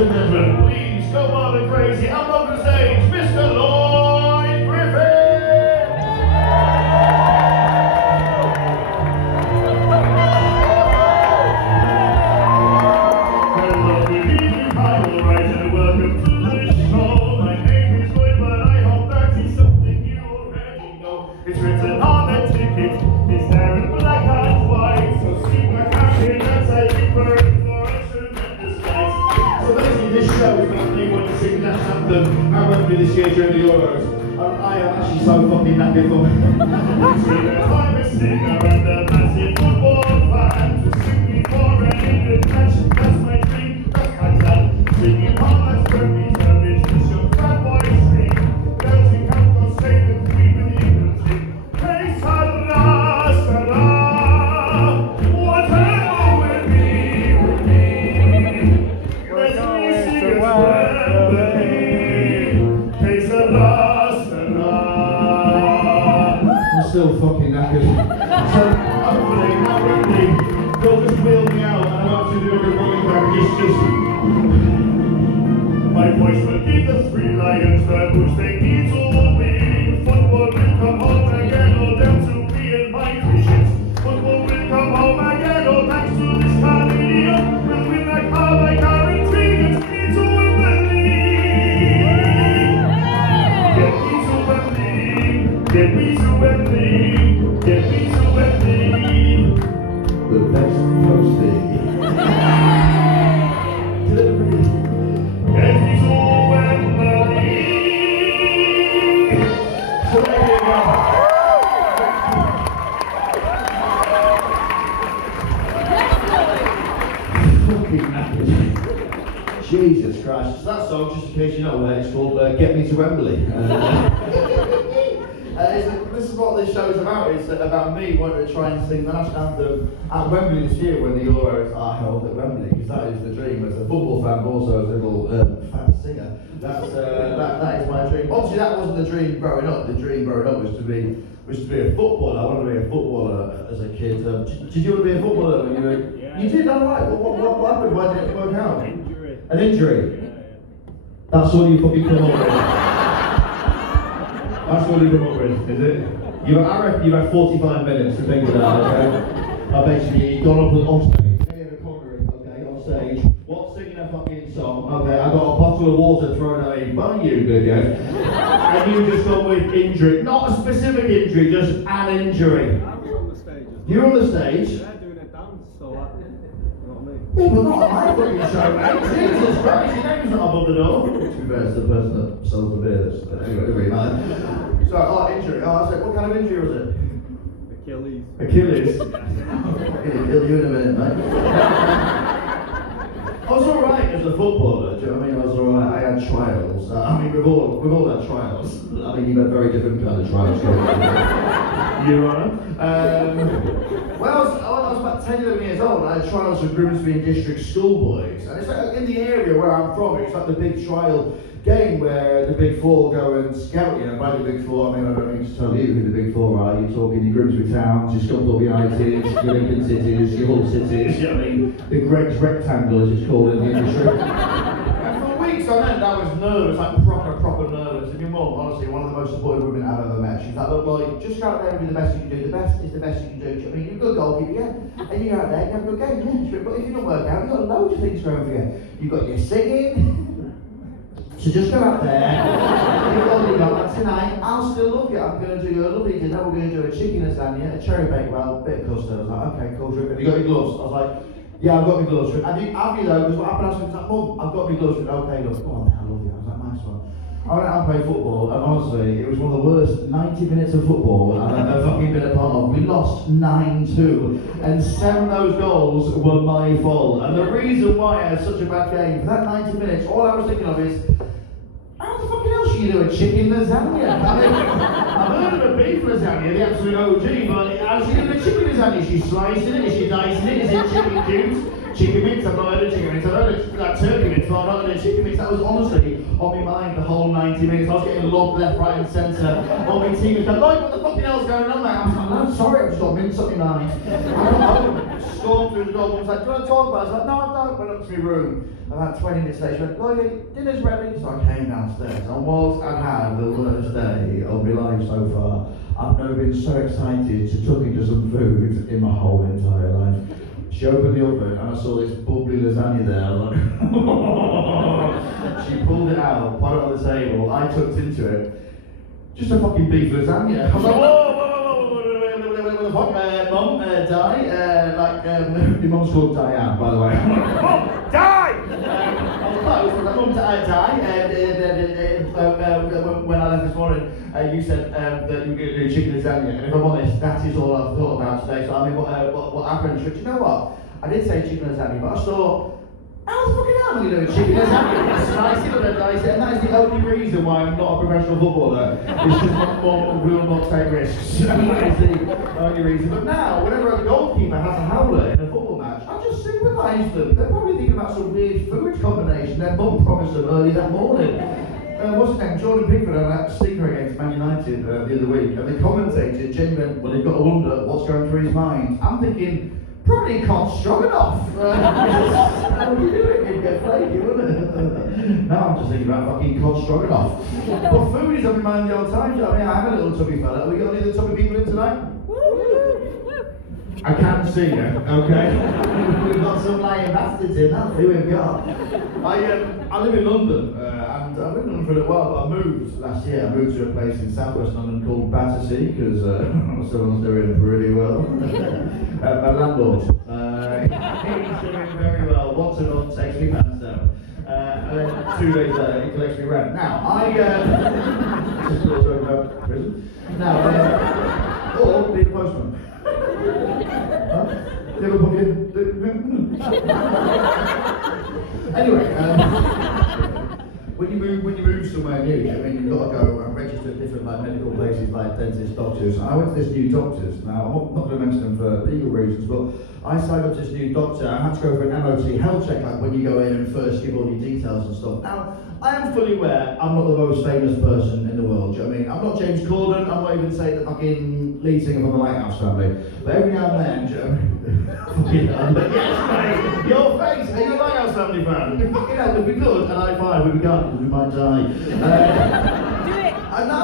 and gentlemen, please go on the crazy up on the stage, Mr. Lloyd Griffin! Hello, good evening, hi, all right, and welcome to the show. My name is Lloyd, but I hope that is something you already know. It's written on the ticket, it's there in black and white, so see my campaign as I give birth for a tremendous night. So basically, this show is about me when to sing that anthem. I won't be this year during the Euros. I am actually so fucking knackered for me. I'm a singer and a massive football fan. To sing before an England match, that's my dream, that's my plan. Singing on that's Bernie Service, this your bad boy stream. Belgium can't go straight and free with the England team. Hey, Salah, Salah, whatever will be with me. Let me sing a Wembley. Hey, Salah, Salah. I'm still fucking knackered. So hopefully, not really, they'll just wheel me out and I'll have to do a good running back. Just my voice will give the three lions the boost they need to win. Football will come home again, all down to me and my visions. Football will come home again, all thanks to this stadium. We'll win that cup, I guarantee. Get me to Wembley. Get me to Wembley. Get me to Wembley. Get me to Wembley. The best hosting. Delivery. Get me to Wembley. So there you go. Fucking knackered. Jesus Christ. So that song, just in case you know, it's called Get Me to Wembley. This is what this show is about. It's about me wanting to try and sing the national anthem at Wembley this year when the Euros are held at Wembley, because that is the dream as a football fan, but also as a little fan singer. That is my dream. Obviously, that wasn't the dream growing up. The dream growing up was to be a footballer. I wanted to be a footballer as a kid. Did you want to be a footballer when you were? Yeah. You did. All right. What happened? Why didn't it work out? Injury. An injury. Yeah. That's what you fucking come up with. That's what you come up with, is it? I reckon you had 45 minutes to think of that, okay? I basically gone up on stage, okay, on stage, while singing a fucking song, okay, I got a bottle of water thrown at me by you, good guys, and you just gone with injury, not a specific injury, just an injury. I was on the stage. You're on the stage? They're doing a dance, so that, you know what I mean? Yeah, but not on my fucking show, mate. Jesus Christ, your name's not above the door. To be fair, it's the person that sells the beer. Anyway, it really matters. So, injury. I said, what kind of injury was it? Achilles. Achilles? I'm gonna kill you in a minute, mate. I was alright as a footballer, do you know what I mean? I was alright, I had trials. I mean, we've all had trials. I mean, you've had very different kind of trials. Your Honour. When I was about 10, 11 years old, I had trials for Grimsby and District Schoolboys. And it's like in the area where I'm from, it's like the big trial game where the Big Four go and scout, you know, by the Big Four, I mean, I don't need to tell you who the Big Four are. You're talking your Grimsby Towns, your Scunthorpe United, your Lincoln Cities, your Hull Cities, you know what I mean? The Greg's Rectangle, as it's called in the industry. And for weeks on end, I was nervous, like proper nervous. And your mum, honestly, one of the most supportive women I've ever met. She's like, look, Lloyd, just go out there and do the best you can do. The best is the best you can do. I mean, you're a good goalkeeper, yeah. And you go out there, you have a good game, yeah. But if you don't work out, you've got loads of things going for you. You've got your singing. So just go out there, you've already got that tonight, I'll still love you. I'm going to do a lovely dinner, we're going to do a chicken lasagna, a cherry bakewell, a bit of custard. I was like, okay, cool, have you got your gloves? I was like, yeah, I've got my gloves. Have you though? Because what happened, I was like, Mum, I've got my gloves. Okay, look, go on then, I love you. I was like, nice one. I went out and played football, and honestly, it was one of the worst 90 minutes of football I've ever fucking been a part of. We lost 9-2, and 7 of those goals were my fault. And the reason why I had such a bad game, for that 90 minutes, all I was thinking of is, how the fucking else you do a chicken lasagna? I mean, I've heard of a beef lasagna, the absolute OG, but how's she doing a chicken lasagna? Is she slicing it? Is she dicing it? Is it chicken cubes? Chicken mince? I've not heard of chicken mince. I've heard of that turkey mince, but I've not heard of chicken mince. That was honestly on my mind the whole 90 90 minutes. I was getting lobbed left, right, and centre. All my team was going, Lloyd, what the fucking hell's going on, mate? I was like, no, sorry, I've just got mints up my mind. I got home, stormed through the door, and was like, do you want to talk about it? I was like, no, I don't. Went up to my room. About 20 minutes later, she went, Lloyd, dinner's ready. So I came downstairs. And whilst I've had the worst day of my life so far, I've never been so excited to tuck into some food in my whole entire life. She opened the oven and I saw this bubbly lasagna there. I was like, she pulled it out, put it on the table, I tucked into it. Just a fucking beef lasagna. I was like, what the fuck, Mum, Di? Your mum's called Diane, by the way. Mum, Di! I was close, I was like, Mum, Di, when I left this morning, you said that you were going to do chicken lasagna, and if I'm honest, that is all I've thought about today. So I mean, what happened? But you know what? I did say chicken lasagna, but I thought, how the fucking hell am I going to do chicken lasagna? It's nice, and that is the only reason why I'm not a professional footballer. It's just my mum will not take risks. That is the only reason. But now, whenever a goalkeeper has a howler in a football match, I just sympathise them. They're probably thinking about some weird food combination their mum promised them early that morning. What's his name? Jordan Pickford had that stinker against Man United the other week, and the commentator genuinely went, well, you've got to wonder what's going through his mind. I'm thinking, probably Con Stroganoff. How would you do it? You'd get flaky, wouldn't it? Now I'm just thinking about fucking Con Stroganoff. But food is on my mind the old time. I mean, I am a little tubby fella. Have we got any other tubby people in tonight? I can't see you, okay? We've got some lying bastards in, that's who we've got. I live in London, and I've been in London for a little while, but I moved last year. I moved to a place in southwest London called Battersea, because someone's doing pretty well. My landlord, he's doing very well. Once a month, takes me pants down. And then 2 days later, he collects me rent. Now, just a little joke about prison. Now, or being a postman. You ever book in? Anyway, when you move somewhere new, I mean, you've got to go and register at different medical places like dentists, doctors. And I went to this new doctor's. Now, I'm not going to mention them for legal reasons, but I signed up to this new doctor. I had to go for an MOT health check, like when you go in and first give all your details and stuff. Now, I am fully aware I'm not the most famous person in the world. Do you know what I mean? I'm not James Corden. I'm not even saying the fucking lead singer from the Lighthouse family. But every now and then, do you know what I mean? Yes, mate! Your face! Are you a Lighthouse family fan? Fucking hell, if we could, and I five, we can't, because we might die. Do it! No,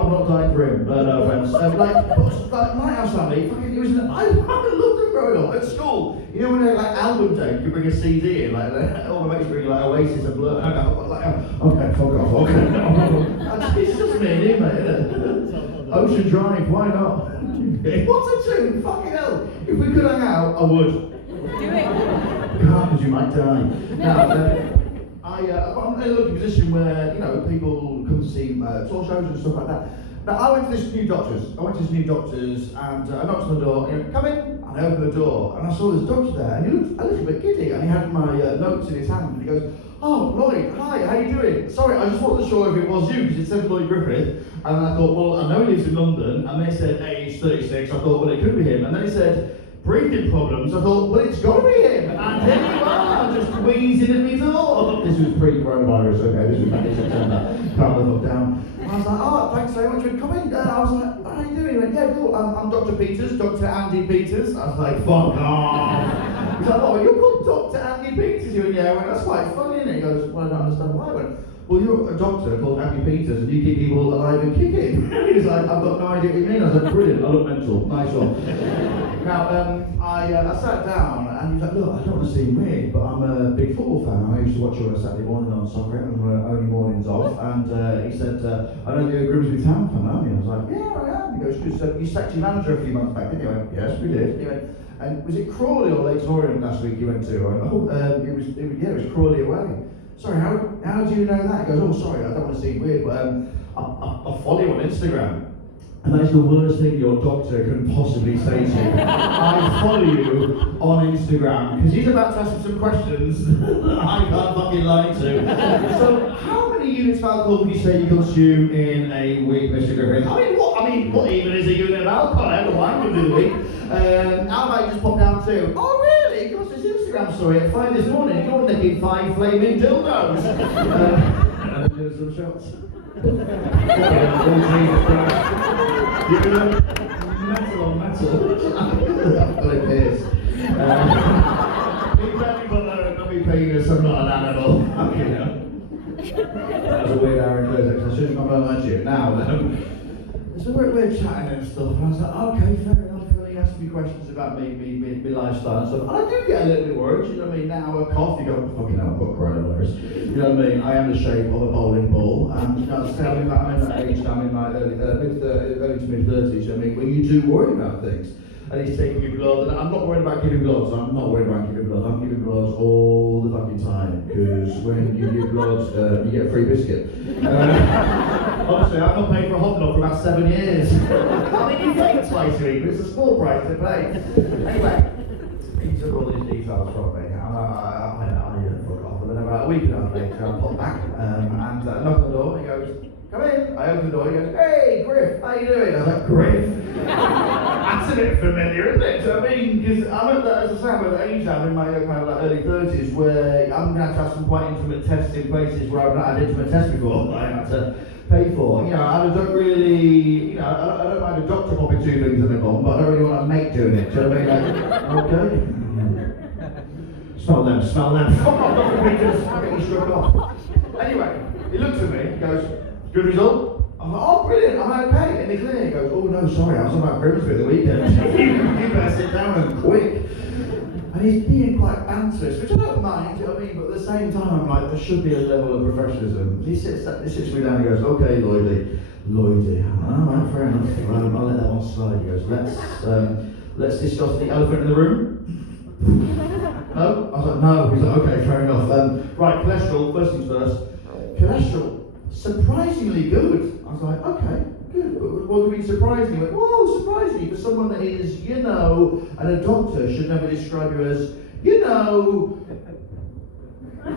I'm not dying for him. No offense. Like Lighthouse family, fucking, it was. I loved them growing up at school. You know when they like album day, you bring a CD in, like all my mates bring like Oasis and Blur. Okay, fuck off. Okay, it's just me and you, mate. Isn't it? Ocean Drive, why not? What's a tune? Fucking hell! If we could hang out, I would. Do it! Can't, because you might die. Now, I'm in a lucky position where, you know, people come to see talk shows and stuff like that. Now, I went to this new doctor's, and I knocked on the door, and he went, come in, and I opened the door, and I saw this doctor there, and he looked a little bit giddy, and he had my notes in his hand, and he goes, oh, Lloyd, hi, how you doing? Sorry, I just wasn't sure if it was you, because it said Lloyd Griffith, and I thought, well, I know he lives in London, and they said age 36, I thought, well, it could be him, and then he said, breathing problems, I thought, well, it's got to be him, and here you are, just wheezing at me door. This was pre-coronavirus, okay, this was back in September, calm the fuck down. I was like, oh, thanks very much for coming. I was like, how are you doing? He went, yeah, cool, I'm Dr. Peters, Dr. Andy Peters. I was like, fuck off. He's like, oh, you're called Dr. Andy Peters. He went, yeah, I went, that's quite funny, isn't it? He goes, well, I don't understand why. I went, well, you're a doctor called Andy Peters and you keep people alive and kicking. He was like, I've got no idea what you mean. I was like, brilliant, I look mental, nice one. Now, I sat down and he was like, look, I don't want to seem weird, but I'm a big football fan. I used to watch you on a Saturday morning on soccer, it was one of my only mornings off. And he said, I know you're a Grimsby Town fan, aren't you? I was like, yeah, I am. He goes, because you sacked your manager a few months back, didn't you? I went, yes, we did. He went, and was it Crawley or Leyton Orient last week you went to? I went, oh, it was Crawley away. Sorry, how do you know that? He goes, oh, sorry, I don't want to seem weird, but I follow you on Instagram. And that is the worst thing your doctor can possibly say to you. I follow you on Instagram, because he's about to ask him some questions that I can't fucking lie to. So, how many units of alcohol would you say you consume in a week, Mr. Griffith? I mean, what even is a unit of alcohol? I don't know why I can do the week. How about you just pop down to, oh really? Because his Instagram story at 5 this morning, you're nicking 5 flaming dildos. And do some shots. Jesus Christ. You know, metal on metal. I've got it pierced. Leave any but not be penis, I'm not an animal. You know. That was a weird hour in closing, because I shouldn't have gone on you. Now, so we're chatting and stuff, and I was like, okay, fair enough. He asked me questions about me lifestyle and stuff. And I do get a little bit worried, you know what I mean? Now a cough, you go, fucking hell, I've got coronavirus. You know what I mean? I am the shape of a bowling ball, and you know, I'm in that age, I'm in my early to mid 30s, you know what I mean? Where you do worry about things. And he's taking your blood, and I'm not worried about giving blood, so I'm not worried about giving blood. I'm giving blood all the fucking time, because when you give blood, you get a free biscuit. Honestly, I've not paid for a hot dog for about 7 years. I mean, you pay twice a week, but it's a small price to pay. Anyway, he took all these details from me, and I fuck off. And then about a week and a half later, I popped back, and knocked on the door, and he goes, come in. I opened the door, he goes, hey, Griff, how you doing? I was like, Griff? That's a bit familiar, isn't it? So, I mean, because I'm at that, as I say, I'm at the age now, I'm in my kind of like early 30s, where I'm going to have some quite intimate tests in places where I've not had intimate tests before, that I had to pay for. You know, I don't really, you know, I don't mind a doctor popping 2 things in my bum, but I don't really want a mate doing it. Do you know what I mean? Like, okay. Smell them. Fuck off, Dr. Peters. I'll get you struck off. Anyway, he looks at me, he goes, good result? I'm like, oh, brilliant, I'm okay. In the clinic, he goes, oh, no, sorry, I was about Grimsby the weekend. You better sit down and quick. And he's being quite banterous, which I don't mind, you know what I mean? But at the same time, I'm like, there should be a level of professionalism. He sits me down and goes, okay, Lloydie. All right, fair enough. I'll let that one slide. He goes, let's discuss the elephant in the room. No? I was like, no. He's like, okay, fair enough. Right, cholesterol, first things first. Cholesterol, surprisingly good. I was like, okay, good. But what do you mean surprisingly? He went, whoa, surprisingly, for someone that is, you know, and a doctor should never describe you as, you know. So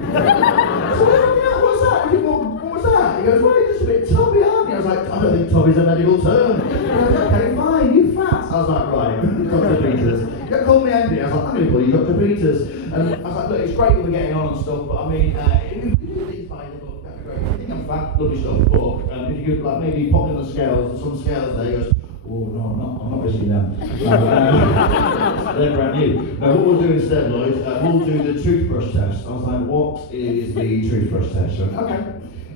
what's that? What was that? He goes, well, you're just a bit tubby, aren't you? I was like, I don't think tubby's a medical term. And I was like, okay, fine, you fat. I was like, right, Dr. Peters. You call me Andy. I was like, I'm going to call you Dr. Peters. And I was like, look, it's great that we're getting on and stuff, but I mean, if you do these by the book, that'd be great. I think I'm fat, lovely stuff, but if you could like maybe pop in the scales, there's some scales there, he goes, oh no, I'm not risking them. They're brand new. Now what we'll do instead, Lloyd, we'll do the toothbrush test. I was like, what is the toothbrush test? She went, okay,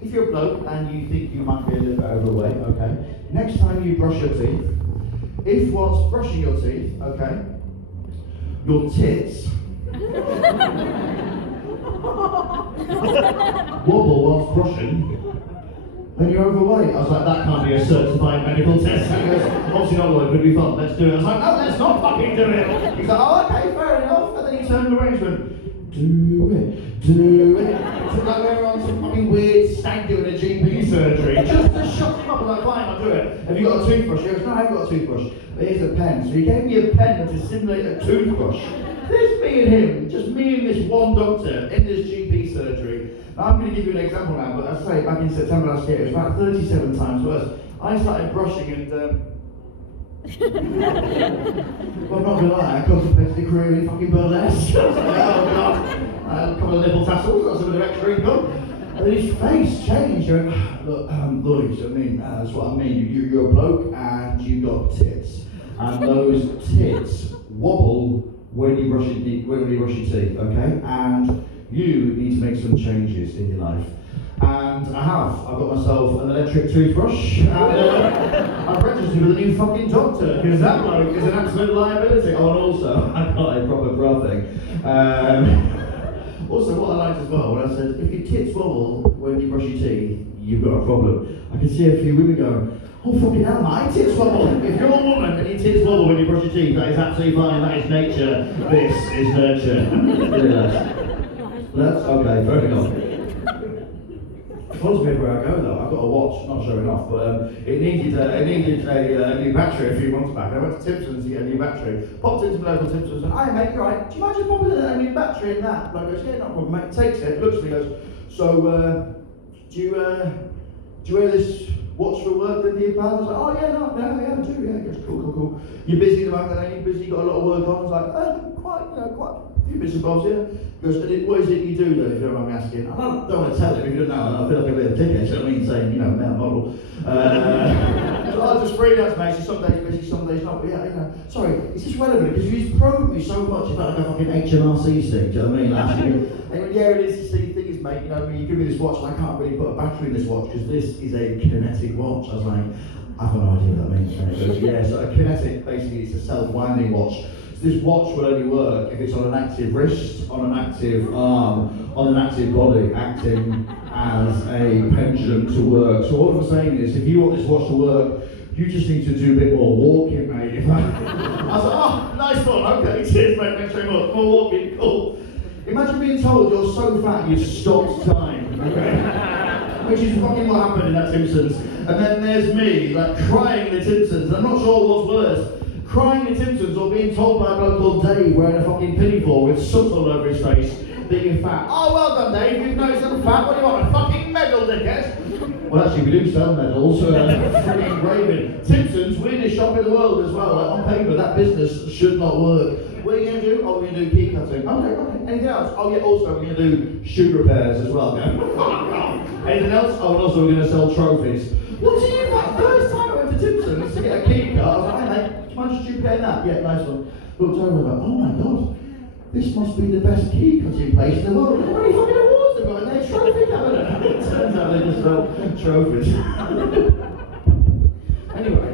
if you're a bloke and you think you might be a little bit overweight, okay, next time you brush your teeth, if whilst brushing your teeth, okay, your tits wobble whilst brushing, then you're overweight. I was like, that can't be a certified medical test. He goes, obviously not, Lloyd, could be fun, let's do it. I was like, no, let's not fucking do it. He's like, oh, okay, fair enough. And then he turned around and went, do it. So like we were on some fucking weird stag doing a GP surgery, just to shut him up. I was like, fine, I'll do it. Have you got a toothbrush? He goes, no, I haven't got a toothbrush. But here's a pen. So he gave me a pen to simulate a toothbrush. There's me and him, just me and this one doctor in this GP surgery. Now, I'm going to give you an example now, but as I say, back in September last year, it was about 37 times worse. I started brushing and, well, I'm not going to lie, I contemplated a career in fucking burlesque. I was like, oh God, I had a couple of nipple tassels, got some bit of extra income. And then his face changed. He went, look, Lloyd, I mean, that's what I mean. You're a bloke and you got tits. And those tits wobble when you brush your teeth, okay? And you need to make some changes in your life. And I have. I've got myself an electric toothbrush, and I've registered with a new fucking doctor, because that bloke is an absolute liability. Oh, and also, I've got a proper bra thing. Also, what I liked as well, when I said, if your tits wobble when you brush your teeth, you've got a problem. I can see a few women going, oh fucking hell, my tits wobble. If you're a woman and your tits wobble when you brush your teeth, that is absolutely fine, that is nature. This is nurture. That's okay, fair enough. Follows me everywhere I go though. I've got a watch, not showing off, but it needed a new battery a few months back. I went to Timpson's to get a new battery. Popped into the local Timpson's and, hey mate, you right? Do you mind just popping a new battery in that? Bloke goes, yeah, no problem mate. Takes it, looks at me, goes, so do you wear this watch for work then, do you, pal? I was like, oh yeah, no, yeah, I do, yeah. He goes, cool. You busy at the moment, are you busy? You got a lot of work on? I was like, quite, a few bits and bobs, yeah. He goes, what is it you do then, if you don't mind me asking? I don't want to tell him if you don't know, I feel like a bit of a dickhead, you know what I mean, saying, you know, male model. So I just freelance, mate, so some days busy, some days not, but yeah, you know. Sorry, is this relevant? Because you probed me so much about like a fucking HMRC stick, do you know what I mean? Asking me, and he went, yeah, it is, the thing is, mate, you know, you give me this watch and I can't really put a battery in this watch because this is a kinetic watch. I was like, I've got no idea what that means. And he goes, yeah, so a kinetic, basically, it's a self-winding watch. So this watch will only work if it's on an active wrist, on an active arm, on an active body, acting as a pendulum to work. So what I'm saying is, if you want this watch to work, you just need to do a bit more walking, mate. I was like, oh, nice one, okay, cheers, mate, thanks very much. More walking, cool. Imagine being told you're so fat you've stopped time, okay? Which is fucking what happened in that Simpsons. And then there's me, like, crying in the Simpsons. And I'm not sure what's worse. Crying in the Simpsons or being told by a bloke called Dave wearing a fucking pinafore with soot all over his face that you're fat. Oh, well done, Dave, you've noticed I'm fat. What do you want, a fucking medal, dickhead? Well, actually, we do sell medals. Free engraving. Simpsons, weirdest shop in the world as well. Like, on paper, that business should not work. What are you going to do? Oh, we're going to do key cutting. Okay. Anything else? Oh, yeah, also, we're going to do shoe repairs as well. Anything else? Oh, and also, we're going to sell trophies. What do you like? First time I went to Simpsons to get a key cut, I was like, hey, mate, do you mind just duplicating that? Yeah, nice one. Looked over and was like, oh my god, this must be the best key cutting place in the world. How many fucking awards have got in their trophy cabinet? It turns out they just sell trophies. Anyway,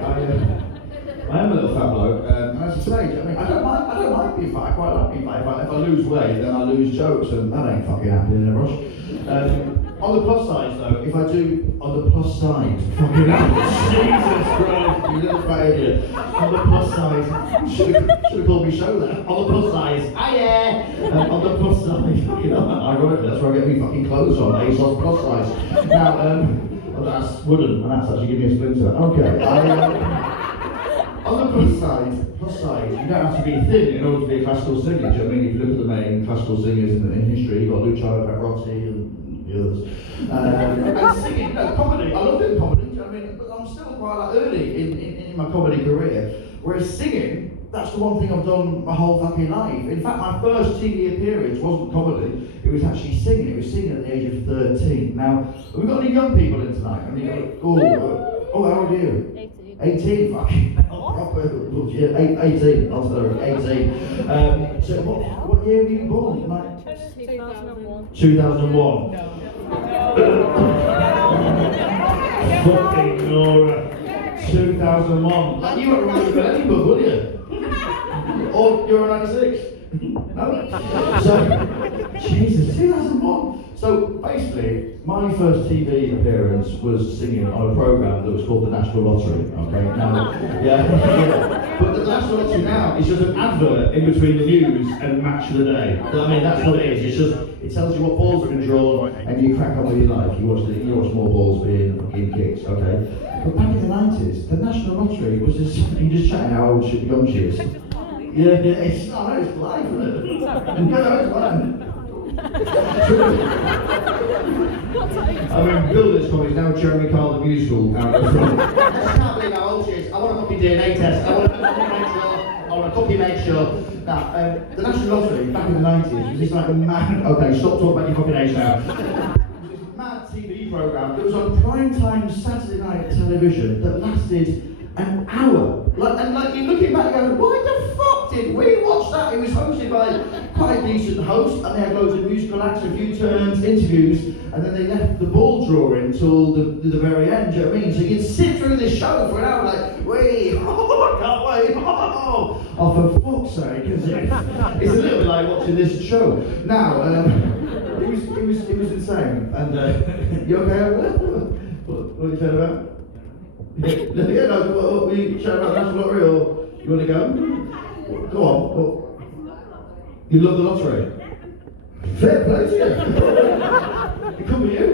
I am a little fat bloke, and as I say, I mean, I don't mind being fat. I quite like being fat. If I lose weight, then I lose jokes, and that ain't fucking happening in a rush. On the plus side, though, if I do on the plus side, fucking hell, Jesus Christ, you little fat idiot. On the plus side, should have called me show that. On the plus side, on the plus side, fucking hell, ironically, that's where I get me fucking clothes from. ASOS plus size. Now, well, that's wooden, and that's actually giving me a splinter. Okay. On the plus side, you don't have to be thin in order to be a classical singer. Do you know what I mean? If you look at the main classical singers in history, you've got Luciano Pavarotti and the others. And singing, comedy. I love doing comedy. Do you know what I mean? But I'm still quite like early in my comedy career. Whereas singing, that's the one thing I've done my whole fucking life. In fact, my first TV appearance wasn't comedy. It was actually singing. It was singing at the age of 13. Now, have we got any young people in tonight? I mean, how old are you? 18, fucking hell, proper, yeah, 18, I'll tell her, 18. So what year were you born? Like, 2001. 2001? Fucking Laura. 2001. Like, you won't remember any book, will you? Or you're a 96? No? So, Jesus, 2001. So basically, my first TV appearance was singing on a programme that was called the National Lottery. Okay, now, yeah. But the National Lottery now is just an advert in between the news and Match of the Day. I mean, that's what it is. It's just, it tells you what balls have been drawn, and you crack on with your life. You watch more balls being fucking kicked. Okay. But back in the 90s, the National Lottery was just, you just chatting how old young she is. Yeah, it's life, isn't it? No, it's life. I mean, Bill that's coming is now Jeremy Carl the musical out the front. I just can't believe how old she is. I want a fucking DNA test. I want a cookie make sure. Now, the National Lottery back in the 90s was this like a mad. Okay, stop talking about your fucking age now. It was this mad TV programme that was on primetime Saturday night television that lasted an hour. Like you're looking back and going, why the fuck did we watch that? It was hosted by quite a decent host, and they had loads of musical acts, a few turns, interviews, and then they left the ball drawing till the very end, do you know what I mean? So you'd sit through this show for an hour like, wait, I can't wait, oh, for fuck's sake, it's a little bit like watching this show. Now, it was insane, and you okay over there? What are you saying about? Yeah, no, what were you chatting about the National Lottery, or you want to go? Go on. You love the lottery? Fair play to you. It could be you.